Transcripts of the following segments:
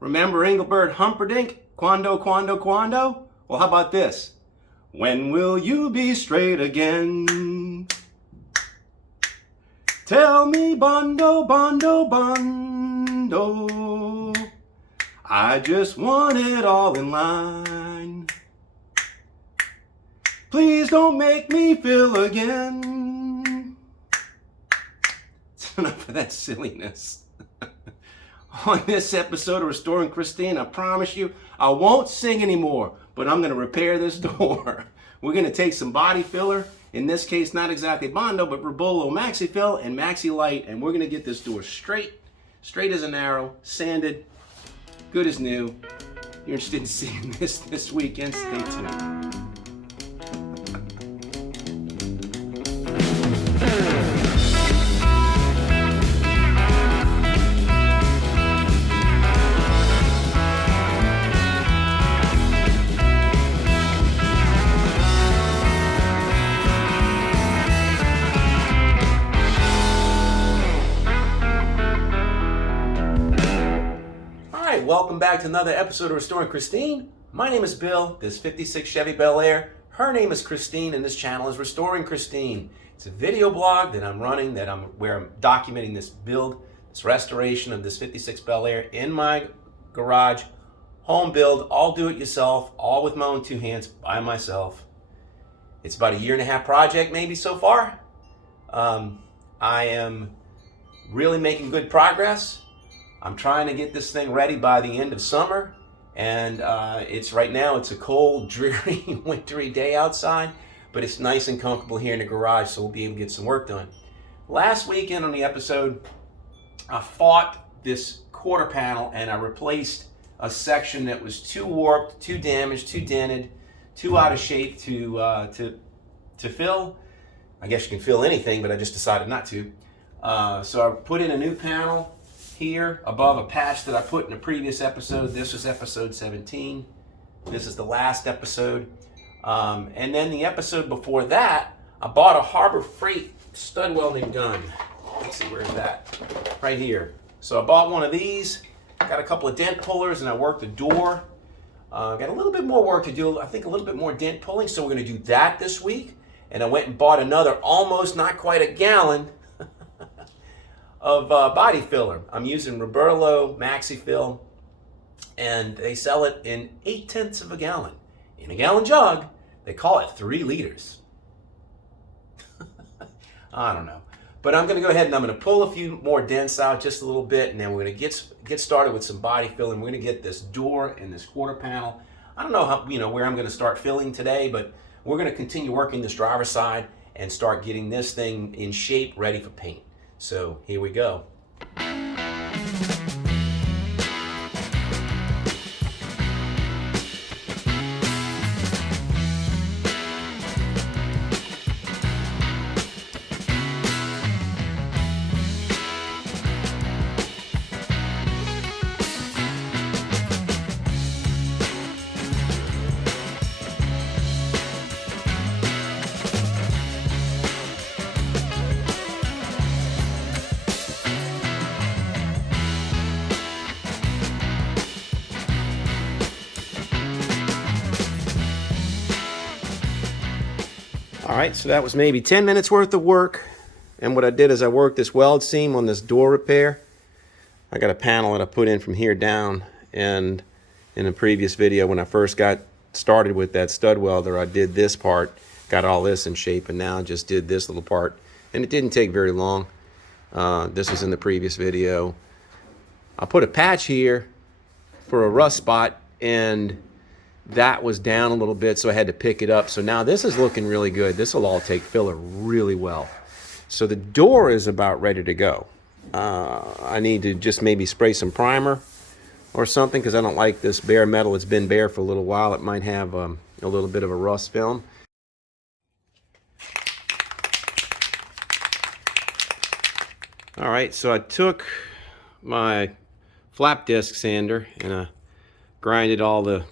Remember Engelbert Humperdinck? Quando, quando, quando? Well, how about this? When will you be straight again? Tell me, Bondo, Bondo, Bondo. I just want it all in line. Please don't make me feel again. It's enough of that silliness. On this episode of Restoring Christine, I promise you, I won't sing anymore, but I'm going to repair this door. We're going to take some body filler, in this case, not exactly Bondo, but Roberlo Maxifill and Maxilight, and we're going to get this door straight as an arrow, sanded, good as new. You're interested in seeing this weekend? Stay tuned. Welcome back to another episode of Restoring Christine. My name is Bill. This 56 Chevy Bel Air. Her name is Christine, and this channel is Restoring Christine. It's a video blog that I'm running where I'm documenting this build, this restoration of this 56 Bel Air in my garage. Home build, all do it yourself, all with my own two hands, by myself. It's about a 1.5 year project maybe so far. I am really making good progress. I'm trying to get this thing ready by the end of summer, and right now it's a cold, dreary, wintry day outside, but it's nice and comfortable here in the garage, so we'll be able to get some work done. Last weekend on the episode, I fought this quarter panel and I replaced a section that was too warped, too damaged, too dented, too out of shape to fill. I guess you can fill anything, but I just decided not to. So I put in a new panel here above a patch that I put in a previous episode. This was episode 17. This is the last episode. And then the episode before that, I bought a Harbor Freight stud welding gun. Let's see, where's that? Right here. So I bought one of these, got a couple of dent pullers, and I worked the door. Got a little bit more work to do, I think a little bit more dent pulling, so we're gonna do that this week. And I went and bought another almost not quite a gallon of body filler. I'm using Roberlo Maxifill, and they sell it in 0.8 of a gallon. In a gallon jug, they call it 3 liters. I don't know. But I'm gonna go ahead and I'm gonna pull a few more dents out just a little bit, and then we're gonna get started with some body filling. We're gonna get this door and this quarter panel. I don't know how, where I'm gonna start filling today, but we're gonna continue working this driver's side and start getting this thing in shape, ready for paint. So here we go. All right, so that was maybe 10 minutes worth of work. And what I did is I worked this weld seam on this door repair. I got a panel that I put in from here down. And in a previous video, when I first got started with that stud welder, I did this part, got all this in shape, and now I just did this little part. And it didn't take very long. This was in the previous video. I put a patch here for a rust spot, and that was down a little bit, so I had to pick it up. So now this is looking really good. This will all take filler really well. So the door is about ready to go. I need to just maybe spray some primer or something, because I don't like this bare metal. It's been bare for a little while. It might have a little bit of a rust film. All right, so I took my flap disc sander and I grinded all the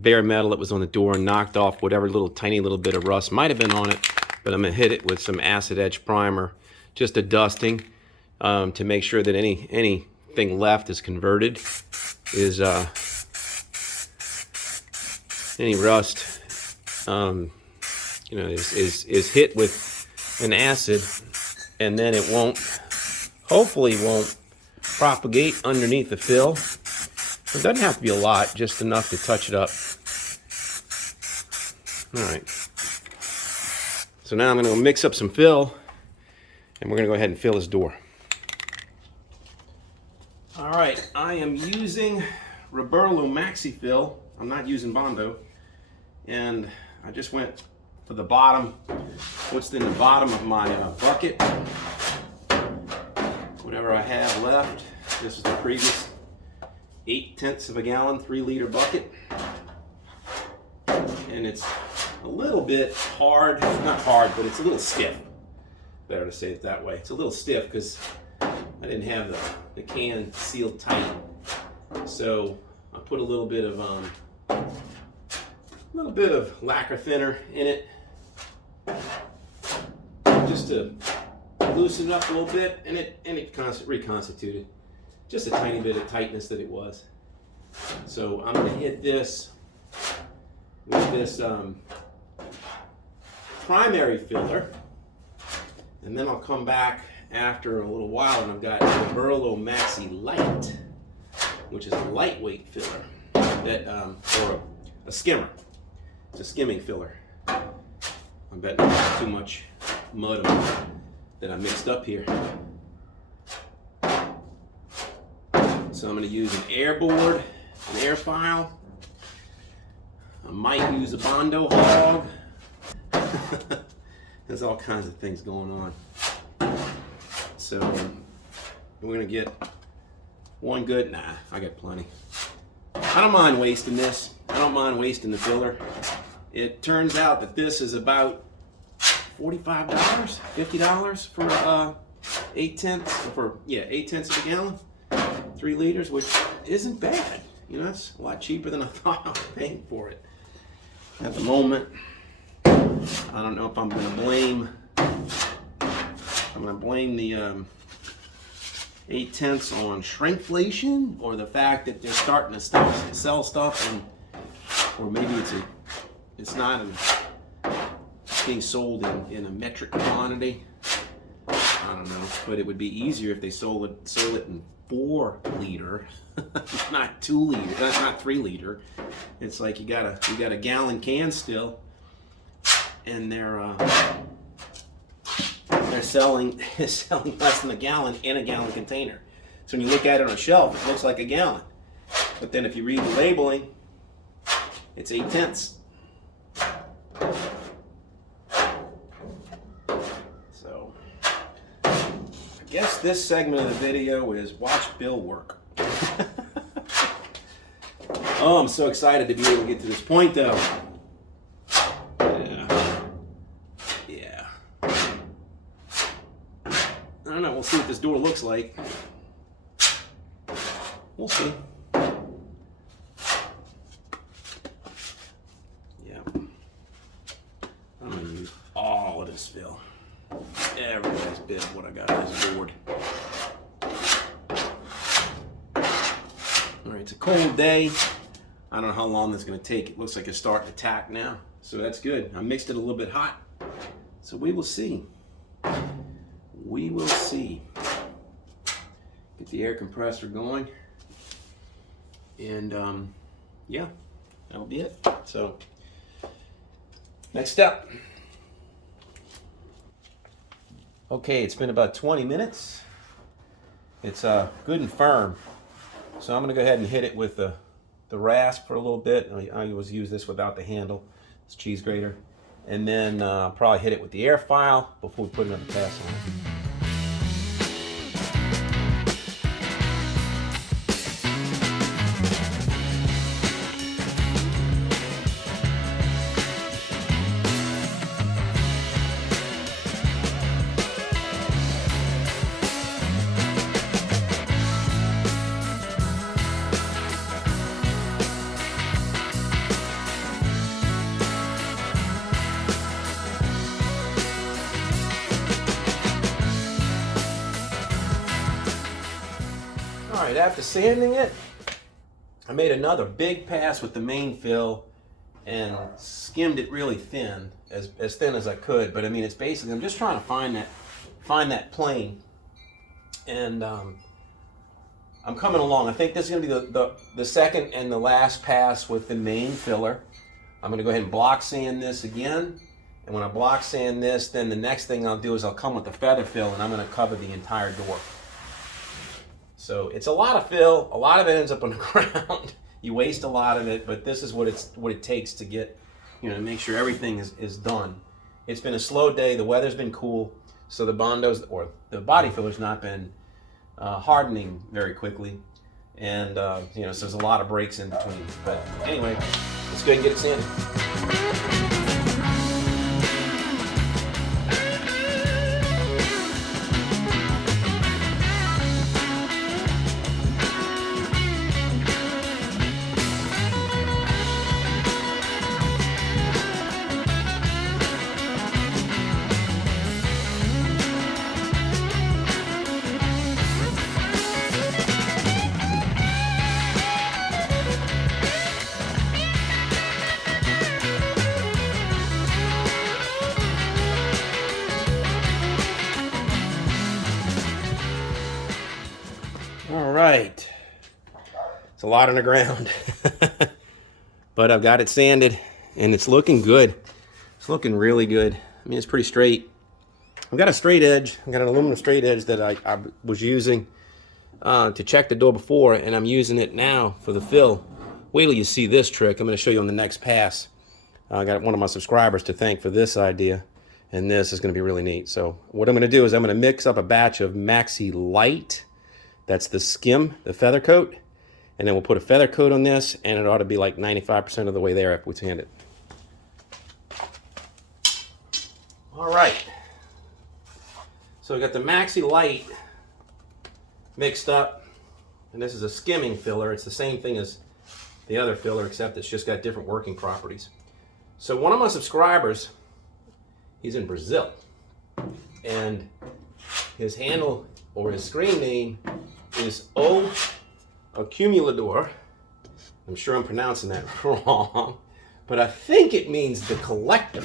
bare metal that was on the door and knocked off whatever tiny little bit of rust might have been on it, but I'm gonna hit it with some acid etch primer, just a dusting, to make sure that anything left is converted. is any rust, you know, is hit with an acid, and then it won't, hopefully won't propagate underneath the fill. It doesn't have to be a lot, just enough to touch it up. Alright, so now I'm going to go mix up some fill, and we're going to go ahead and fill this door. Alright, I am using Roberlo Maxifill. I'm not using Bondo. And I just went for the bottom, what's in the bottom of my bucket. Whatever I have left. This is the previous 8/10 of a gallon, 3-liter bucket. And it's a little bit hard, not hard, but it's a little stiff. Better to say it that way. It's a little stiff because I didn't have the can sealed tight. So I put a little bit of lacquer thinner in it, just to loosen it up a little bit, and it reconstituted just a tiny bit of tightness that it was. So I'm going to hit this with this primary filler, and then I'll come back after a little while and I've got Roberlo Maxilight, which is a lightweight filler that or a skimmer. It's a skimming filler. I bet not too much mud that I mixed up here. So I'm going to use an air board, an air file. I might use a Bondo hog. There's all kinds of things going on. So we're going to get one good, nah, I got plenty. I don't mind wasting this. I don't mind wasting the filler. It turns out that this is about $45, $50 for 8/10 of a gallon, 3 liters, which isn't bad. You know, it's a lot cheaper than I thought I was paying for it. At the moment, I don't know if I'm going to blame. I'm going to blame the 8/10 on shrinkflation, or the fact that they're starting to sell stuff, and or maybe it's not being sold in a metric quantity. I don't know, but it would be easier if they sold it in 4 liter, not 2 liter, not 3 liter. It's like you got a gallon can still, and they're selling less than a gallon in a gallon container. So when you look at it on a shelf, it looks like a gallon, but then if you read the labeling, it's 8/10. So I guess this segment of the video is watch Bill work. Oh, I'm so excited to be able to get to this point, though. Yeah. I don't know. We'll see what this door looks like. We'll see. Yeah. I'm going to use all of this fill. Every last bit of what I got on this board. Alright, it's a cold day. I don't know how long this is going to take. It looks like it's starting to tack now. So that's good. I mixed it a little bit hot. So we will see. We will see. Get the air compressor going. And yeah, that'll be it. So next step. Okay, it's been about 20 minutes. It's good and firm. So I'm going to go ahead and hit it with the rasp for a little bit. I always use this without the handle. It's a cheese grater. And then I'll probably hit it with the air file before we put another pass on it. Alright, after sanding it, I made another big pass with the main fill and skimmed it really thin, as thin as I could. But I mean, it's basically, I'm just trying to find that plane. And I'm coming along. I think this is going to be the second and the last pass with the main filler. I'm going to go ahead and block sand this again. And when I block sand this, then the next thing I'll do is I'll come with the feather fill, and I'm going to cover the entire door. So it's a lot of fill. A lot of it ends up on the ground. You waste a lot of it, but this is what it takes to get, you know, to make sure everything is done. It's been a slow day. The weather's been cool, so the bondos, or the body filler's not been hardening very quickly, and you know, so there's a lot of breaks in between. But anyway, let's go ahead and get it sanded. All right, it's a lot on the ground, but I've got it sanded and it's looking good. It's looking really good. I mean, it's pretty straight. I've got a straight edge. I've got an aluminum straight edge that I was using to check the door before, and I'm using it now for the fill. Wait till you see this trick. I'm going to show you on the next pass. I got one of my subscribers to thank for this idea, and this is going to be really neat. So what I'm going to do is I'm going to mix up a batch of Maxilight. That's the Skim, the feather coat. And then we'll put a feather coat on this, and it ought to be like 95% of the way there after we sand it. All right. So we got the Maxilight mixed up, and this is a skimming filler. It's the same thing as the other filler, except it's just got different working properties. So one of my subscribers, he's in Brazil, and his handle or his screen name is O Accumulador. I'm sure I'm pronouncing that wrong, but I think it means the collector.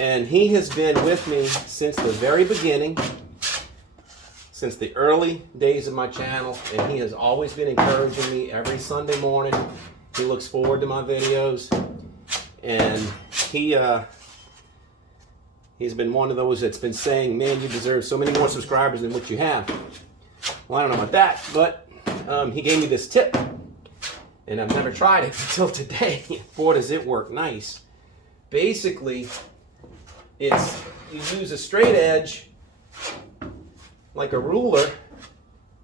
And he has been with me since the very beginning, since the early days of my channel, and he has always been encouraging me every Sunday morning. He looks forward to my videos, and he's been one of those that's been saying, man, you deserve so many more subscribers than what you have. Well, I don't know about that, but he gave me this tip, and I've never tried it until today. Boy, does it work nice. Basically, you use a straight edge like a ruler,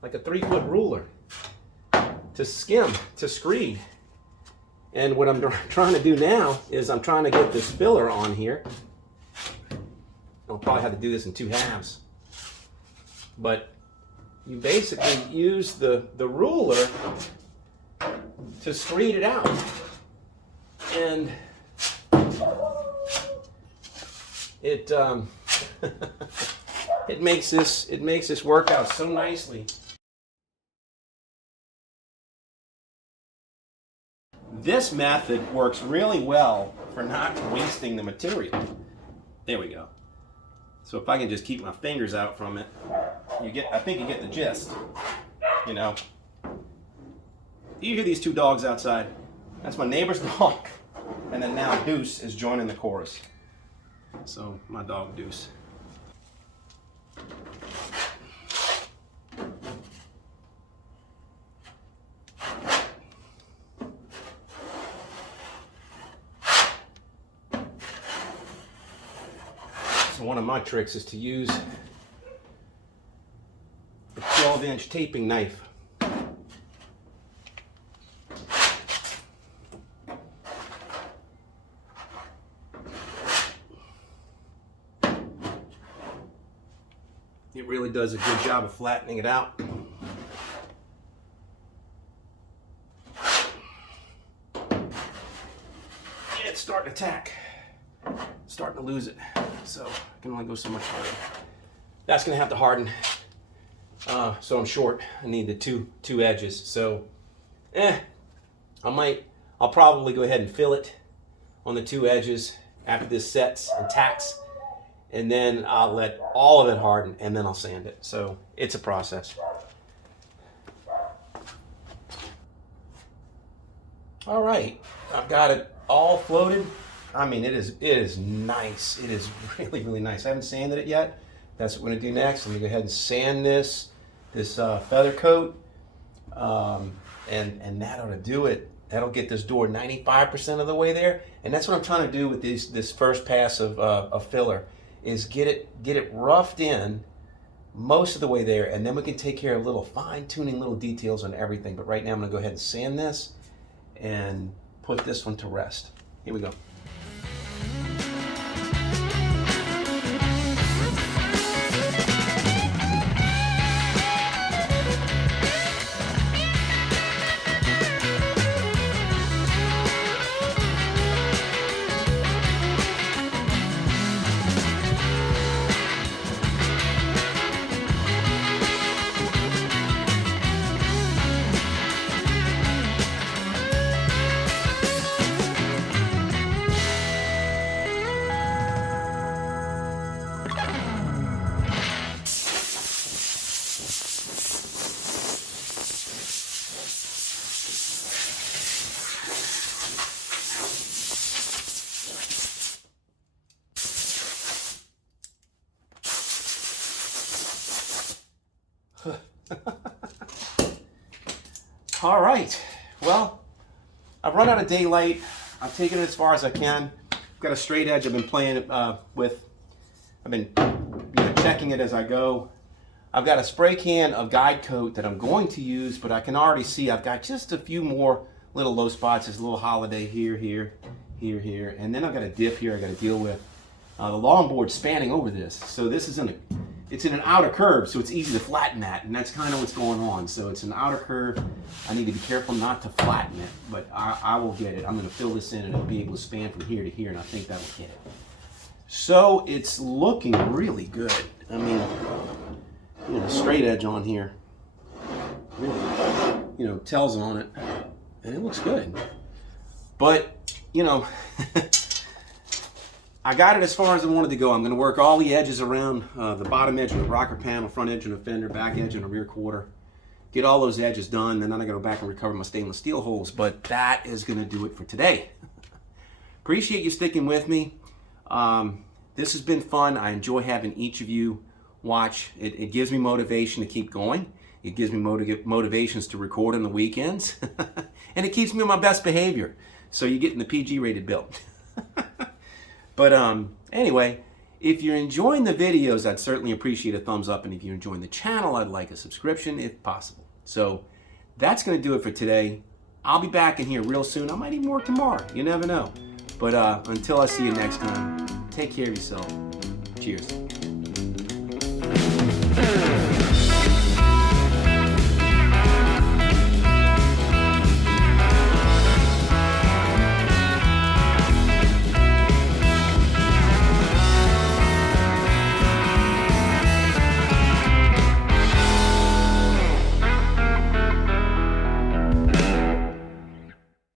like a 3-foot ruler, to skim, to screed. And what I'm trying to do now is I'm trying to get this filler on here. I'll probably have to do this in 2 halves. But you basically use the ruler to screed it out. And it it makes this work out so nicely. This method works really well for not wasting the material. There we go. So if I can just keep my fingers out from it, I think you get the gist. You know. You hear these 2 dogs outside? That's my neighbor's dog. And then now Deuce is joining the chorus. So my dog Deuce. So one of my tricks is to use a 12-inch taping knife. It really does a good job of flattening it out. It's starting to tack. Starting to lose it. So I can only go so much harder. That's going to have to harden. So I'm short. I need the two edges. So I'll probably go ahead and fill it on the two edges after this sets and tacks, and then I'll let all of it harden, and then I'll sand it. So it's a process. All right, I've got it all floated. I mean, it is nice. It is really, really nice. I haven't sanded it yet. That's what we're gonna do next. I'm gonna go ahead and sand this feather coat, and that ought to do it. That'll get this door 95% of the way there, and that's what I'm trying to do with this first pass of filler, is get it roughed in most of the way there, and then we can take care of little fine-tuning little details on everything. But right now I'm gonna go ahead and sand this and put this one to rest. Here we go. All right, well, I've run out of daylight. I've taken it as far as I can. I've got a straight edge I've been playing with. I've been checking it as I go. I've got a spray can of guide coat that I'm going to use, but I can already see I've got just a few more little low spots. There's a little holiday here, and then I've got a dip here I got to deal with. The longboard's spanning over this, so this is it's in an outer curve, so it's easy to flatten that, and that's kind of what's going on. So it's an outer curve. I need to be careful not to flatten it, but I will get it. I'm going to fill this in, and it'll be able to span from here to here, and I think that will get it. So it's looking really good. I mean, a straight edge on here really, tells on it, and it looks good. But, I got it as far as I wanted to go. I'm going to work all the edges around the bottom edge of the rocker panel, front edge and the fender, back edge and the rear quarter. Get all those edges done, then I'm going to go back and recover my stainless steel holes. But that is going to do it for today. Appreciate you sticking with me. This has been fun. I enjoy having each of you watch. It gives me motivation to keep going. It gives me motivations to record on the weekends. And it keeps me on my best behavior. So you're getting the PG rated build. But anyway, if you're enjoying the videos, I'd certainly appreciate a thumbs up. And if you're enjoying the channel, I'd like a subscription if possible. So that's going to do it for today. I'll be back in here real soon. I might even work tomorrow. You never know. But until I see you next time, take care of yourself. Cheers.